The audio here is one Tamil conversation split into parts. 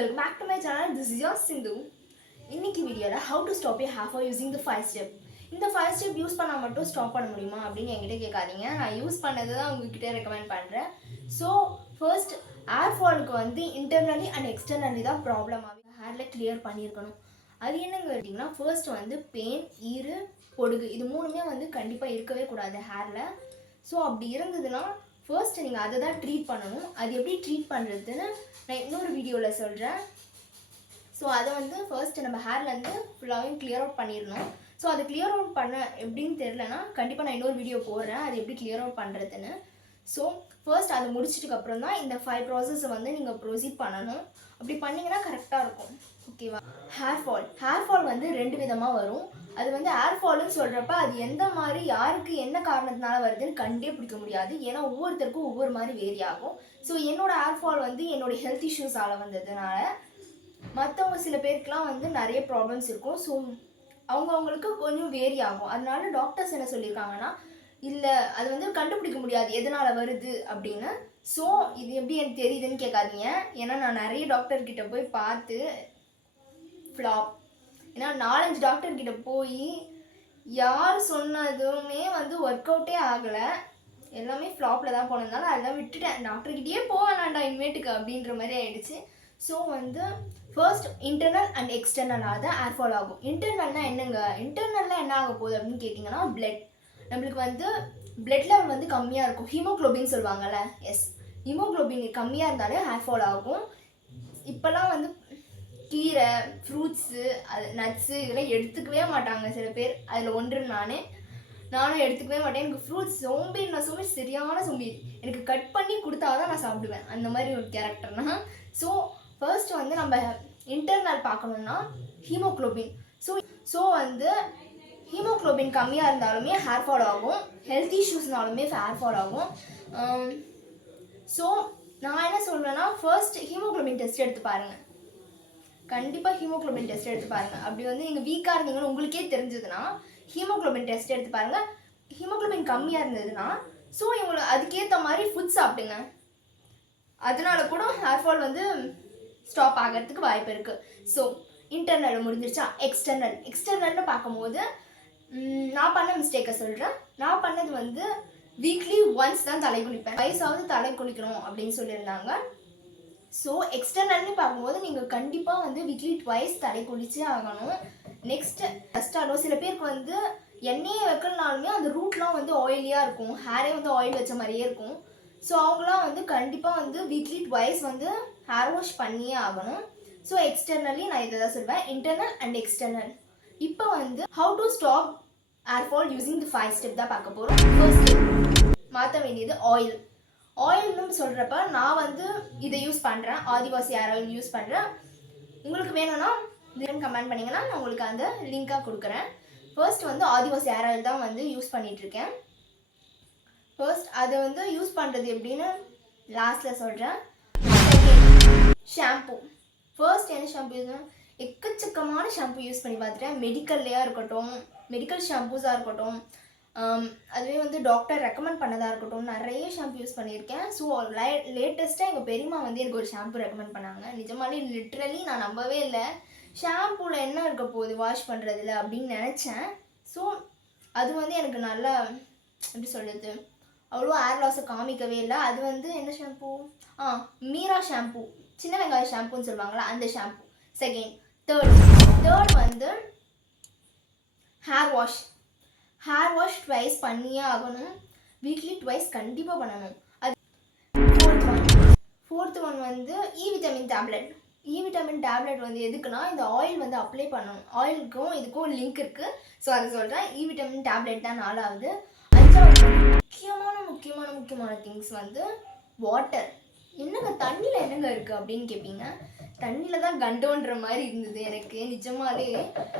welcome back to my channel. This is your Sindhu. இன்னைக்கு வீடியோல how to stop your hair fall using the 5 step. இந்த 5 step யூஸ் பண்ணா மட்டும் ஸ்டாப் பண்ண முடியுமா அப்படினு என்கிட்ட கேட்காதீங்க. நான் யூஸ் பண்ணது தான் உங்களுக்கு ரெக்கமெண்ட் பண்றேன். So first hair fallக்கு வந்து internally and externally தான் ப்ராப்ளம் ஆகும். ஹேர்ல கிளியர் பண்ணியிருக்கணும். அது என்னங்க கேட்டிங்கன்னா first வந்து பெயின், ஈறு, பொடுகு இது மூணுமே வந்து கண்டிப்பா இருக்கவே கூடாது ஹேர்ல. ஸோ அப்படி இருந்ததுன்னா ஃபர்ஸ்ட் நீங்கள் அதை தான் ட்ரீட் பண்ணணும். அது எப்படி ட்ரீட் பண்ணுறதுன்னு நான் இன்னொரு வீடியோவில் சொல்கிறேன். ஸோ அதை வந்து ஃபர்ஸ்ட் நம்ம ஹேர்லேருந்து ஃபுல்லாகவே கிளியர் அவுட் பண்ணிடணும். ஸோ அதை கிளியர் அவுட் பண்ண எப்படின்னு தெரிலனா கண்டிப்பாக நான் இன்னொரு வீடியோ போடுறேன் அது எப்படி கிளியர் அவுட் பண்ணுறதுன்னு. ஸோ ஃபர்ஸ்ட் அதை முடிச்சதுக்கப்புறம் தான் இந்த 5 ப்ராசஸை வந்து நீங்கள் ப்ரொசீட் பண்ணணும். அப்படி பண்ணிங்கன்னா கரெக்டாக இருக்கும். ஓகேவா? ஹேர் ஃபால் வந்து 2 விதமாக வரும். அது வந்து ஹேர் ஃபால்னு சொல்கிறப்ப அது எந்த மாதிரி யாருக்கு என்ன காரணத்தினால வருதுன்னு கண்டே பிடிக்க முடியாது. ஏன்னா ஒவ்வொருத்தருக்கும் ஒவ்வொரு மாதிரி வேரி ஆகும். ஸோ என்னோடய ஹேர் ஃபால் வந்து என்னோடய ஹெல்த் இஷ்யூஸால் வந்ததுனால மற்றவங்க சில பேருக்குலாம் வந்து நிறைய ப்ராப்ளம்ஸ் இருக்கும். ஸோ அவங்களுக்கு கொஞ்சம் வேரி ஆகும். அதனால டாக்டர்ஸ் என்ன சொல்லியிருக்காங்கன்னா இல்லை அது வந்து கண்டுபிடிக்க முடியாது எதனால் வருது அப்படின்னு. ஸோ இது எப்படி எனக்கு தெரியுதுன்னு கேட்காதீங்க. ஏன்னா நான் நிறைய டாக்டர்கிட்ட போய் பார்த்து ஃப்ளாப். ஏன்னா 4-5 டாக்டர்கிட்ட போய் யார் சொன்னதுமே வந்து ஒர்க் அவுட்டே ஆகலை. எல்லாமே ஃப்ளாப்பில் தான் போனதுனால அதெல்லாம் விட்டுட்டேன். டாக்டர்கிட்டயே போக வேண்டாம் இனிமேட்டுக்கு அப்படின்ற மாதிரி ஆகிடுச்சு. ஸோ வந்து ஃபர்ஸ்ட் இன்டர்னல் அண்ட் எக்ஸ்டர்னலாக தான் ஹேர் ஃபால் ஆகும். இன்டர்னல்னால் என்னங்க? இன்டர்னலில் என்ன ஆக போகுது அப்படின்னு கேட்டிங்கன்னா பிளட். நம்மளுக்கு வந்து பிளட் லெவல் வந்து கம்மியாக இருக்கும். ஹீமோக்ளோபின் சொல்லுவாங்கள்ல. எஸ், ஹீமோக்ளோபின் கம்மியாக இருந்தாலே ஹேர் ஃபால் ஆகும். இப்போல்லாம் வந்து கீரை, ஃப்ரூட்ஸு, அது நட்ஸு இதெல்லாம் எடுத்துக்கவே மாட்டாங்க சில பேர். அதில் ஒன்று நானும் எடுத்துக்கவே மாட்டேன். எனக்கு ஃப்ரூட்ஸ் சோம்பேறி சரியான சோம்பேறி. எனக்கு கட் பண்ணி கொடுத்தா தான் நான் சாப்பிடுவேன். அந்த மாதிரி ஒரு கேரக்டர்னா. ஸோ ஃபர்ஸ்ட் வந்து நம்ம இன்டர்னல் பார்க்கணுன்னா ஹீமோக்ளோபின். ஸோ வந்து ஹீமோக்ளோபின் கம்மியாக இருந்தாலுமே ஹேர் ஃபால் ஆகும். ஹெல்த் இஷ்யூஸ்னாலுமே ஹேர் ஃபால் ஆகும். ஸோ நான் என்ன சொல்வேன்னா ஃபர்ஸ்ட் ஹீமோக்ளோபின் டெஸ்ட் எடுத்து பாருங்கள். கண்டிப்பாக ஹீமோக்ளோபின் டெஸ்ட் எடுத்து பாருங்கள். அப்படி வந்து நீங்கள் வீக்காக இருந்தீங்கன்னு உங்களுக்கே தெரிஞ்சதுன்னா ஹீமோக்ளோபின் டெஸ்ட் எடுத்து பாருங்கள். ஹீமோக்ளோபின் கம்மியாக இருந்ததுன்னா ஸோ இவங்களுக்கு அதுக்கேற்ற மாதிரி ஃபுட் சாப்பிடுங்க. அதனால கூட ஹேர் ஃபால் வந்து ஸ்டாப் ஆகிறதுக்கு வாய்ப்பு இருக்குது. ஸோ இன்டர்னல் முடிஞ்சிருச்சா? எக்ஸ்டர்னல்னு பார்க்கும்போது நான் பண்ண மிஸ்டேக்கை சொல்கிறேன். நான் பண்ணது வந்து வீக்லி ஒன்ஸ் தான் தலை குளிப்பேன். வயசாவது தலை குளிக்கணும் அப்படின்னு சொல்லியிருந்தாங்க. ஸோ எக்ஸ்டர்னல்னு பார்க்கும்போது நீங்கள் கண்டிப்பாக வந்து வீக்லி 2 தலை குளிச்சே ஆகணும். நெக்ஸ்ட்டு ஃபஸ்ட்டாலோ சில பேருக்கு வந்து எண்ணெயை வைக்கலனாலுமே அந்த ரூட்லாம் வந்து ஆயிலியாக இருக்கும். ஹேரே வந்து ஆயில் வச்ச மாதிரியே இருக்கும். ஸோ அவங்களாம் வந்து கண்டிப்பாக வந்து வீக்லி 2 வந்து ஹேர் வாஷ் பண்ணியே ஆகணும். ஸோ எக்ஸ்டர்னலி நான் இதை தான் சொல்வேன், இன்டர்னல் அண்ட் எக்ஸ்டர்னல். இப்போ வந்து how to stop hair fall using the 5 step தான் பார்க்க போகிறோம். ஃபர்ஸ்ட் மாற்ற வேண்டியது ஆயில்னு சொல்கிறப்ப நான் வந்து இதை யூஸ் பண்ணுறேன். ஆதிவாசி ஹேர் ஆயில் யூஸ் பண்ணுறேன். உங்களுக்கு வேணும்னா இதுன்னு கமெண்ட் பண்ணிங்கன்னா நான் உங்களுக்கு அந்த லிங்காக கொடுக்குறேன். ஃபர்ஸ்ட் வந்து ஆதிவாசி ஹேர் ஆயில் தான் வந்து யூஸ் பண்ணிகிட்ருக்கேன். ஃபர்ஸ்ட் அதை வந்து யூஸ் பண்ணுறது எப்படின்னு லாஸ்ட்டில் சொல்கிறேன். ஷாம்பு. ஃபர்ஸ்ட் என்ன ஷாம்பு யூஸ் பண்ண? எக்கச்சக்கமான ஷாம்பு யூஸ் பண்ணி பார்த்துட்டேன். மெடிக்கல்லையாக இருக்கட்டும், மெடிக்கல் ஷாம்பூஸாக இருக்கட்டும், அதுவே வந்து டாக்டர் ரெக்கமெண்ட் பண்ணதாக இருக்கட்டும், நிறைய ஷாம்பு யூஸ் பண்ணியிருக்கேன். ஸோ லேட்டஸ்ட்டாக எங்கள் பெரியம்மா வந்து எனக்கு ஒரு ஷாம்பு ரெக்கமெண்ட் பண்ணாங்க. நிஜமாலே லிட்ரலி நான் நம்பவே இல்லை. ஷாம்பூவில் என்ன இருக்க போகுது வாஷ் பண்ணுறதுல அப்படின்னு நினச்சேன். ஸோ அது வந்து எனக்கு நல்லா எப்படி சொல்கிறது அவ்வளோ ஹேர் லாஸை காமிக்கவே இல்லை. அது வந்து என்ன ஷாம்பு? மீரா ஷாம்பு, சின்ன வெங்காய ஷாம்புன்னு சொல்லுவாங்களா அந்த ஷாம்பு. செகண்ட். தேர்ட் வந்து ஹேர் வாஷ் 2 பண்ணியே ஆகணும். வீக்லி 2 கண்டிப்பாக பண்ணணும். அது ஃபோர்த் ஒன் வந்து விட்டமின் டேப்லெட் வந்து எதுக்குன்னா இந்த ஆயில் வந்து அப்ளை பண்ணணும். ஆயிலுக்கும் இதுக்கும் லிங்க் இருக்குது. ஸோ அதை சொல்கிறேன். விட்டமின் டேப்லெட் தான் 4வது. 5வது முக்கியமான திங்ஸ் வந்து வாட்டர். என்னங்க தண்ணியில் என்னங்க இருக்குது அப்படின்னு கேட்பீங்க. தண்ணியில் தான் கண்டோன்ற மாதிரி இருந்தது எனக்கு நிஜமாலே.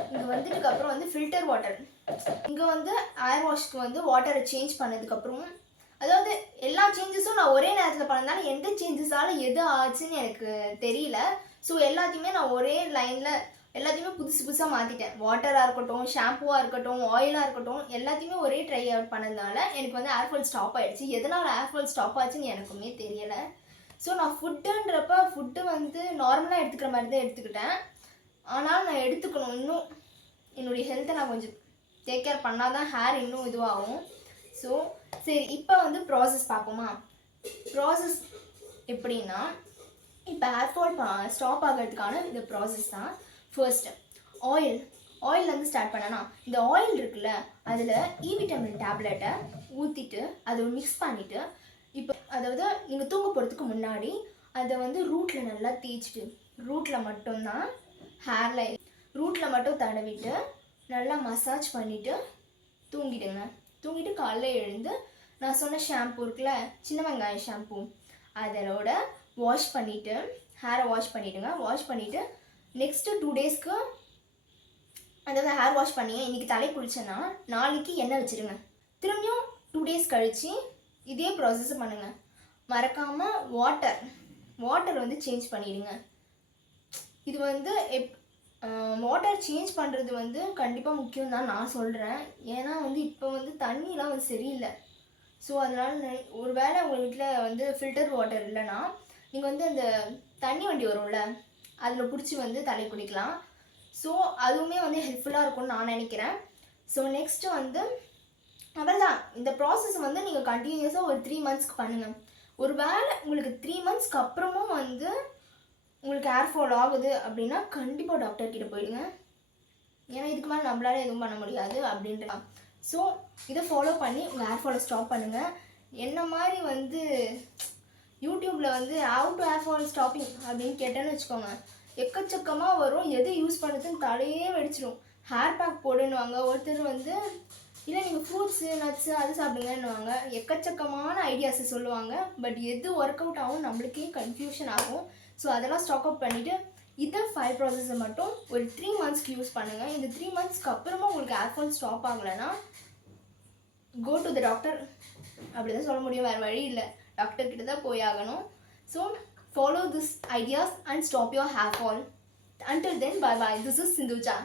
இங்கே வந்துட்டுக்கப்புறம் வந்து ஃபில்டர் வாட்டர். இங்கே வந்து ஹேர் வாஷ்க்கு வந்து வாட்டரை சேஞ்ச் பண்ணதுக்கப்புறம் அதாவது எல்லா சேஞ்சஸும் நான் ஒரே நேரத்தில் பண்ணதுனால எந்த சேஞ்சஸால் எது ஆச்சுன்னு எனக்கு தெரியல. ஸோ எல்லாத்தையுமே நான் ஒரே லைனில் எல்லாத்தையுமே புதுசாக மாற்றிட்டேன். வாட்டராக இருக்கட்டும், ஷாம்புவாக இருக்கட்டும், ஆயிலாக இருக்கட்டும், எல்லாத்தையுமே ஒரே ட்ரை அவுட் பண்ணதுனால எனக்கு வந்து ஹேர் ஃபால் ஸ்டாப் ஆகிடுச்சு. எதனால் ஹேர் ஃபால் ஸ்டாப் ஆச்சுன்னு எனக்குமே தெரியலை. ஸோ நான் ஃபுட்டுன்றப்ப ஃபுட்டு வந்து நார்மலாக எடுத்துக்கிற மாதிரி தான் எடுத்துக்கிட்டேன். ஆனால் நான் எடுத்துக்கணும், இன்னும் என்னுடைய ஹெல்த்தை நான் கொஞ்சம் டேக் கேர் பண்ணால் தான் ஹேர் இன்னும் இதுவாகும். ஸோ சரி, இப்போ வந்து ப்ராசஸ் பார்ப்போமா. ப்ராசஸ் எப்படின்னா, இப்போ ஹேர் ஃபால் ஸ்டாப் ஆகிறதுக்கான இந்த ப்ராசஸ் தான். ஃபர்ஸ்ட்டு ஆயிலேருந்து ஸ்டார்ட் பண்ணனா, இந்த ஆயில் இருக்குல்ல, அதில் விட்டமின் டேப்லெட்டை ஊற்றிட்டு அதை மிக்ஸ் பண்ணிவிட்டு, இப்போ அதாவது நீங்கள் தூங்க போகிறதுக்கு முன்னாடி அதை வந்து ரூட்டில் நல்லா தேய்ச்சிட்டு, ரூட்டில் மட்டும்தான் ஹேரில் ரூட்டில் மட்டும் தடவிட்டு நல்லா மசாஜ் பண்ணிவிட்டு தூங்கிடுங்க. தூங்கிட்டு காலைல எழுந்து நான் சொன்ன ஷாம்பு இருக்குல்ல, சின்ன வெங்காயம் ஷாம்பு, அதோட வாஷ் பண்ணிவிட்டு ஹேரை வாஷ் பண்ணிவிடுங்க. வாஷ் பண்ணிவிட்டு நெக்ஸ்ட்டு 2 டேஸ்க்கு, அதாவது ஹேர் வாஷ் பண்ணிங்க இன்றைக்கி தலை குளிச்சேன்னா நாளைக்கு எண்ணெய் வச்சுருங்க. திரும்பியும் 2 டேஸ் கழித்து இதே ப்ராசஸ் பண்ணுங்கள். மறக்காமல் வாட்டர் வந்து சேஞ்ச் பண்ணிவிடுங்க. இது வந்து வாட்டர் சேஞ்ச் பண்ணுறது வந்து கண்டிப்பாக முக்கியம் தான் நான் சொல்கிறேன். ஏன்னா வந்து இப்போ வந்து தண்ணிலாம் வந்து சரியில்லை. ஸோ அதனால் ஒரு வேளை உங்கள் வீட்டில் வந்து ஃபில்டர் வாட்டர் இல்லைன்னா நீங்கள் வந்து அந்த தண்ணி வண்டி வரும்ல, அதில் பிடிச்சி வந்து தலை குளிக்கலாம். ஸோ அதுவுமே வந்து ஹெல்ப்ஃபுல்லாக இருக்கும்னு நான் நினைக்கிறேன். ஸோ நெக்ஸ்ட்டு வந்து அவ்வளோதான். இந்த ப்ராசஸ் வந்து நீங்கள் கண்டினியூஸாக ஒரு 3 மந்த்ஸ்க்கு பண்ணுங்கள். ஒரு வேளை உங்களுக்கு 3 மந்த்ஸ்க்கு அப்புறமும் வந்து உங்களுக்கு ஹேர் ஃபால் ஆகுது அப்படின்னா கண்டிப்பாக டாக்டர்கிட்ட போயிடுங்க. ஏன்னா இதுக்கு மேலே நம்மளால எதுவும் பண்ண முடியாது அப்படின்றான். ஸோ இதை ஃபாலோ பண்ணி உங்கள் ஹேர் ஃபாலை ஸ்டாப் பண்ணுங்கள். என்ன மாதிரி வந்து யூடியூப்பில் வந்து how to hair fall stopping அப்படின்னு கேட்டேன்னு வச்சுக்கோங்க, எக்கச்சக்கமாக வரும். எது யூஸ் பண்ணுறதுன்னு தலையே வெடிச்சிடும். ஹேர் பேக் போடுன்னுவாங்க, ஒருத்தர் வந்து இல்லை நீங்கள் ஃப்ரூட்ஸு நட்ஸு அது சாப்பிடுங்கன்னுவாங்க. எக்கச்சக்கமான ஐடியாஸை சொல்லுவாங்க. பட் எது ஒர்க் அவுட் ஆகும் நம்மளுக்கே கன்ஃபியூஷன் ஆகும். ஸோ அதெல்லாம் ஸ்டாக் அவுட் பண்ணிவிட்டு இதை 5 ப்ராசஸை மட்டும் ஒரு 3 மந்த்ஸ்க்கு யூஸ் பண்ணுங்கள். இந்த 3 மந்த்ஸ்க்கு அப்புறமா உங்களுக்கு ஹேர் ஃபால் ஸ்டாப் ஆகலைன்னா கோ டு த டாக்டர். அப்படி தான் சொல்ல முடியும், வேறு வழி இல்லை, டாக்டர்கிட்ட தான் போய் ஆகணும். So follow this ideas and stop your hair fall. Until then, bye bye. This is Sindhuja.